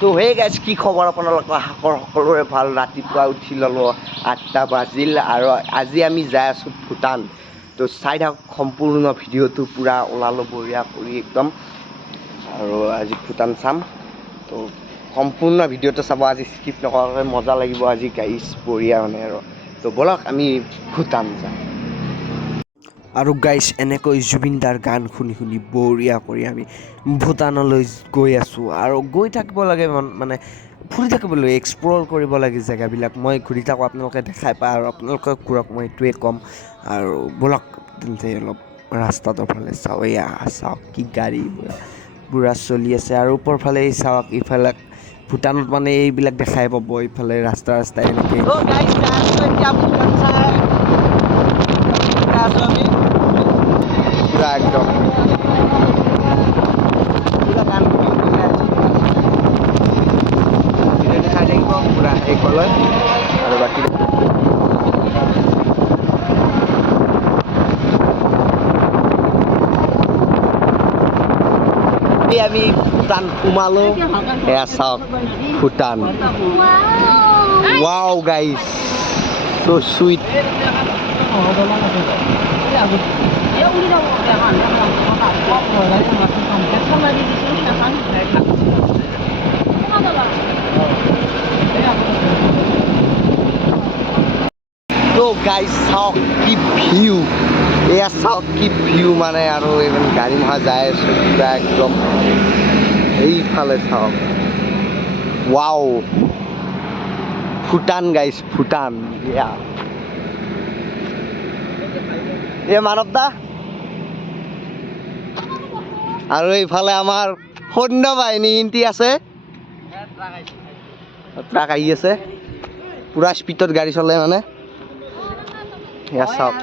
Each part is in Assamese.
তো হে গাইজ কি খবৰ আপোনালোকৰ সকলোৰে ভাল ৰাতিপুৱা উঠি ল'লোঁ 8টা বাজিল আৰু আজি আমি যাই আছোঁ ভূটান তো চাই থাকক সম্পূৰ্ণ ভিডিঅ'টো পূৰা ওলালোঁ বঢ়িয়া কৰি একদম আৰু আজি ভূটান চাম তো সম্পূৰ্ণ ভিডিঅ'টো চাব আজি স্কিপ নকৰাকৈ মজা লাগিব আজি গাইজ বঢ়িয়া মানে আৰু তো ব'লক আমি ভূটান যাম আৰু গাইজ এনেকৈ জুবিনদাৰ গান শুনি শুনি বঢ়িয়া কৰি আমি ভূটানলৈ গৈ আছোঁ আৰু গৈ থাকিব লাগে মানে ফুৰি থাকিব লাগে এক্সপ্ল'ৰ কৰিব লাগে জেগাবিলাক মই ঘূৰি থাকোঁ আপোনালোকে দেখাই পায় আৰু আপোনালোকে ঘূৰক মই এইটোৱে ক'ম আৰু ব'লক তেন্তে অলপ ৰাস্তাটোৰ ফালে চাওঁ এয়া চাওক কি গাড়ী বুঢ়া চলি আছে আৰু ওপৰ ফালে চাওক ইফালে ভূটানত মানে এইবিলাক দেখাই পাব ইফালে ৰাস্তা এনেকৈ পুৰা একদম পুৰা গান দেখাই থাকিব পুৰা শেষলৈ আৰু বাকী আমি ভূটান সোমালোঁ এয়া চাওক Bhutan wow guys so' sweet তো গাইজ চাওক কি ভিউ এয়া চাওক কি ভিউ মানে আৰু ইমান গাড়ী মহা যাই আছোঁ পুৰা একদম এইফালে চাওক ৱাও ভূটান গাইজ ভূটান এয়া এ মানৱ দা আৰু এইফালে আমাৰ সৈন্য বাহিনী ইন্তি আছে ট্ৰাক আহি আছে পুৰা স্পীডত গাড়ী চলে মানে এয়া চাওক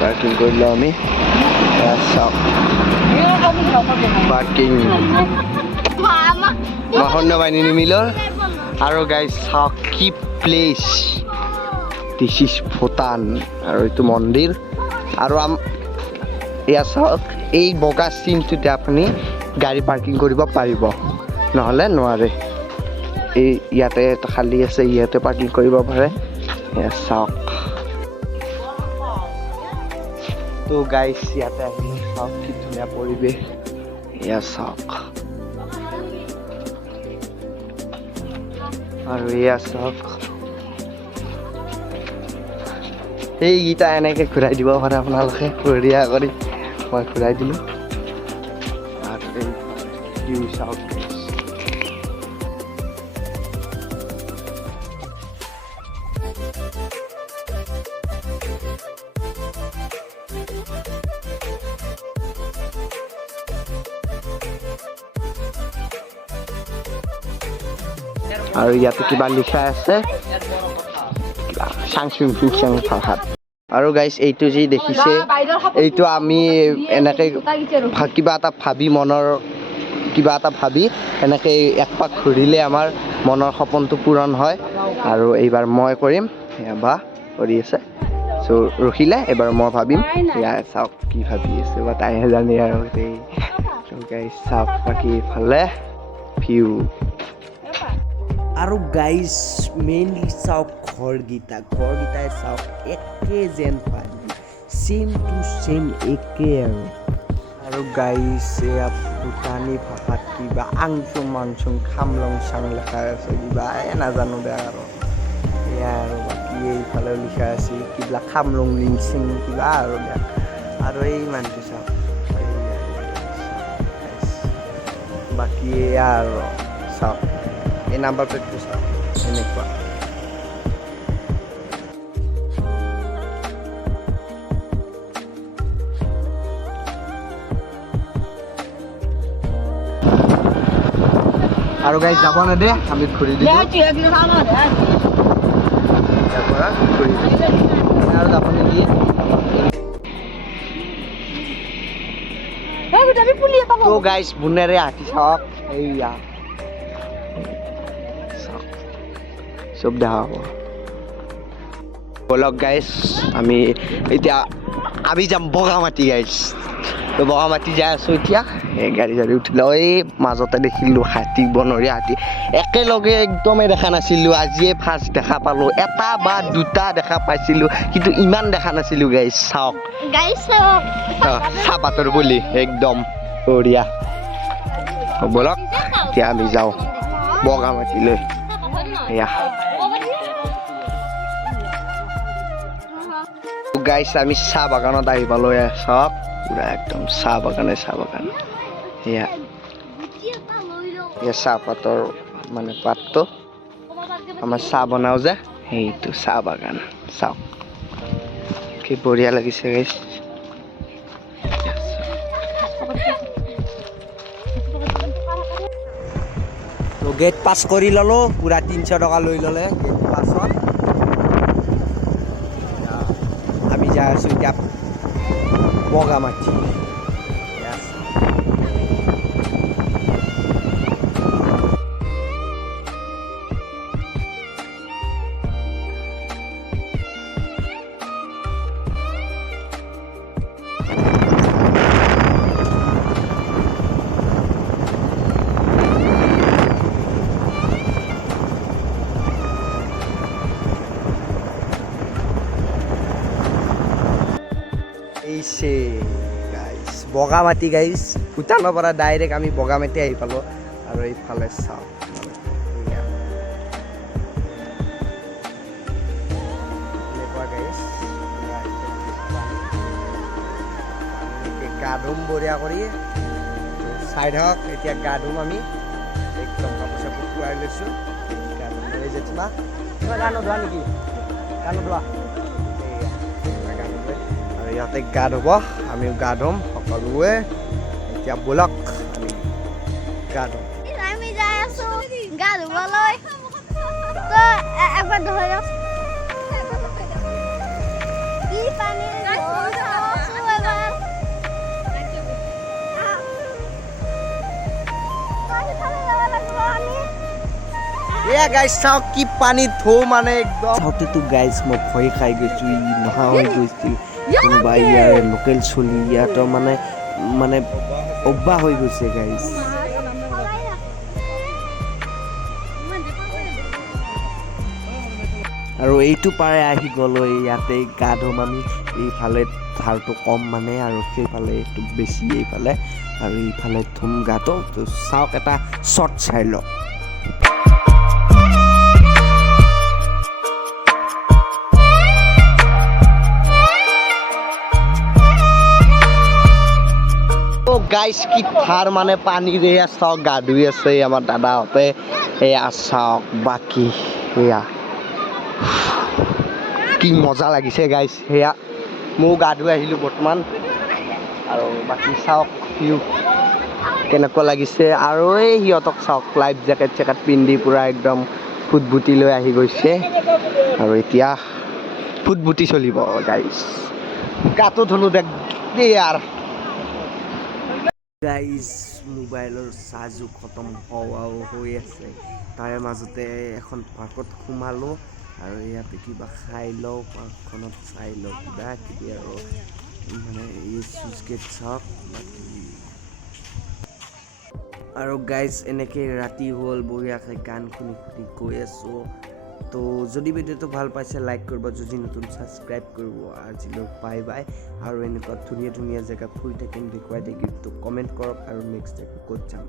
পাৰ্কিং কৰিলোঁ আমি চাওক পাৰ্কিং সৈন্য বাহিনী নিমিলৰ আৰু গাইজ চাওক কি প্লেচ দিছ ইজ ভূটান আৰু এইটো মন্দিৰ আৰু এয়া চাওক এই বগা চিনটোতে আপুনি গাড়ী পাৰ্কিং কৰিব পাৰিব নহ'লে নোৱাৰে এই ইয়াতে খালী আছে ইয়াতে পাৰ্কিং কৰিব পাৰে এয়া চাওক তো গাইজ ইয়াতে আহিলোঁ চাওক কি ধুনীয়া পৰিৱেশ এয়া চাওক আৰু এয়া চাওক এইকেইটা এনেকৈ ঘূৰাই দিব পাৰে আপোনালোকে বঢ়িয়া কৰি মই ঘূৰাই দিলোঁ আৰু এই চাওক আৰু ইয়াতে কিবা লিখা আছে চাংচুং ফুংচাং ভাষাত আৰু গাইজ এইটো যি দেখিছে এইটো আমি এনেকৈ কিবা এটা ভাবি মনৰ কিবা এটা ভাবি এনেকৈ এক পাক ঘূৰিলে আমাৰ মনৰ সপোনটো পূৰণ হয় আৰু এইবাৰ মই কৰিম বা কৰি আছে চ' ৰখিলে এবাৰ মই ভাবিম এয়া চাওক কি ভাবি আছে বা তাইহে জানে আৰু গাইজ চাওক বাকী ইফালে ভিউ আৰু গাইজ মেইনলি চাওক ঘৰকেইটাই চাওক একে যেন পায় চেম টু চেম একে আৰু গাইজ এয়া ভূটানী ভাষাত কিবা আংচুং মাংচুং খামলং চাং লেখা আছে কিবা নাজানো বেয়া আৰু এয়া আৰু বাকী এইফালেও লিখা আছে কিবা খামলং লিংচিং কিবা আৰু বেয়া আৰু এই মানুহটো চাওক বাকী এয়া আৰু চাওক এই নাম্বাৰ প্লেটটো চাওক এনেকুৱা আৰু গাইজ যাব নেদে আমি ঘূৰি দিলোঁ আৰু যাব নিদিয়ে তো গাইছ বুনেৰে হাতী চাওক এইয়া চব দেখা পাব বলক গাইছ আমি এতিয়া আমি যাম বগামাটি গাইছ তো বগামাটি যাই আছোঁ এতিয়া এই গাড়ী উঠিলোঁ এই মাজতে দেখিলোঁ হাতী বনৰীয়া হাতী একেলগে একদমেই দেখা নাছিলোঁ আজিয়ে ফাৰ্ষ্ট দেখা পালোঁ এটা বা দুটা দেখা পাইছিলোঁ কিন্তু ইমান দেখা নাছিলোঁ গাইছ চাওক চাহপাতৰ বুলি একদম বঢ়িয়া বলক এতিয়া আমি যাওঁ বগামাটিলৈ এয়া গাইছ আমি চাহ বাগানত আহি পালোঁ চাওক পুৰা একদম চাহ বাগান এয়া চাহপাতৰ মানে পাতটো আমাৰ চাহ বনাওঁ যে সেইটো চাহ বাগান চাওক কি বঢ়িয়া লাগিছে গাইছ তো গেট পাছ কৰি ল'লোঁ পুৰা 300 টকা লৈ ল'লে গেট পাছত আমি যাই আছোঁ এতিয়া বগামাটি গাইছ বগামাটি গাইছ ভূটানৰ পৰা ডাইৰেক্ট আমি বগামাটি আহি পালোঁ আৰু এইফালে চাওঁ গা ধুম বঢ়িয়া কৰি চাই থাকক এতিয়া গা ধুম আমি একদম কাপোৰ চাপোৰ খুৱাই লৈছোঁ গা ধুম জেঠিমা গা নোধোৱা নেকি গা নোধোৱা ইয়াতে গা ধুব আমিও গা ধুম সকলোৱে এতিয়া বলক আমি গা ধুম আমি যাই আছো গা ধুবলৈ তো একবাৰ ধৰি লওক কি পানী এয়া গাইছ চাওক কি পানীত ধো মানে একদম চাওঁতেতো গাইছ মই ভয় খাই গৈছোঁ ই নহা হৈ গৈছিল কোনোবা ইয়াৰ লোকেল চলি ইয়াতো মানে অভ্যাস হৈ গৈছে গাইছ আৰু এইটো পাৰে আহি গ'লো ইয়াতে গা ধুম আমি এইফালে ধাৰটো কম মানে আৰু সেইফালে এইটো বেছি এইফালে আৰু এইফালে ধুম গাটো তো চাওক এটা শ্বৰ্ট চাই লওক গাইছ কি থাৰ মানে পানীৰে চাওক গা ধুই আছে আমাৰ দাদাহঁতে এয়া চাওক বাকী এয়া কি মজা লাগিছে গাইছ সেয়া ময়ো গা ধুই আহিলোঁ বৰ্তমান আৰু বাকী চাওক ভিউ কেনেকুৱা লাগিছে আৰু এই সিহঁতক চাওক লাইফ জেকেট চেকেট পিন্ধি পূৰা একদম ফুটবুটি লৈ আহি গৈছে আৰু এতিয়া ফুটবুটি চলিব গাইছ গাটো ধুলো দেই আৰু গাইজ মোবাইলৰ চাৰ্জো খতম হোৱাও হৈ আছে তাৰে মাজতে এখন পাৰ্কত সোমালোঁ আৰু ইয়াতে কিবা খাই লওঁ পাৰ্কখনত চাই লওঁ কিবা কিবি আৰু মানে এই চুইচ গেট চাওক আৰু গাইজ এনেকৈ ৰাতি হ'ল বঢ়িয়াকৈ গান শুনি শুনি গৈ আছোঁ তো যদি ভিডিঅ'টো ভাল পাইছে লাইক কৰিব যদি নতুন ছাবস্ক্ৰাইব কৰিব আজিলৈ বাই বাই আৰু এনেকুৱা ধুনীয়া ধুনীয়া জেগা ফুৰি থাকিম দেখুৱাই থাকিম তো কমেণ্ট কৰক আৰু নেক্সট ক'ত যাম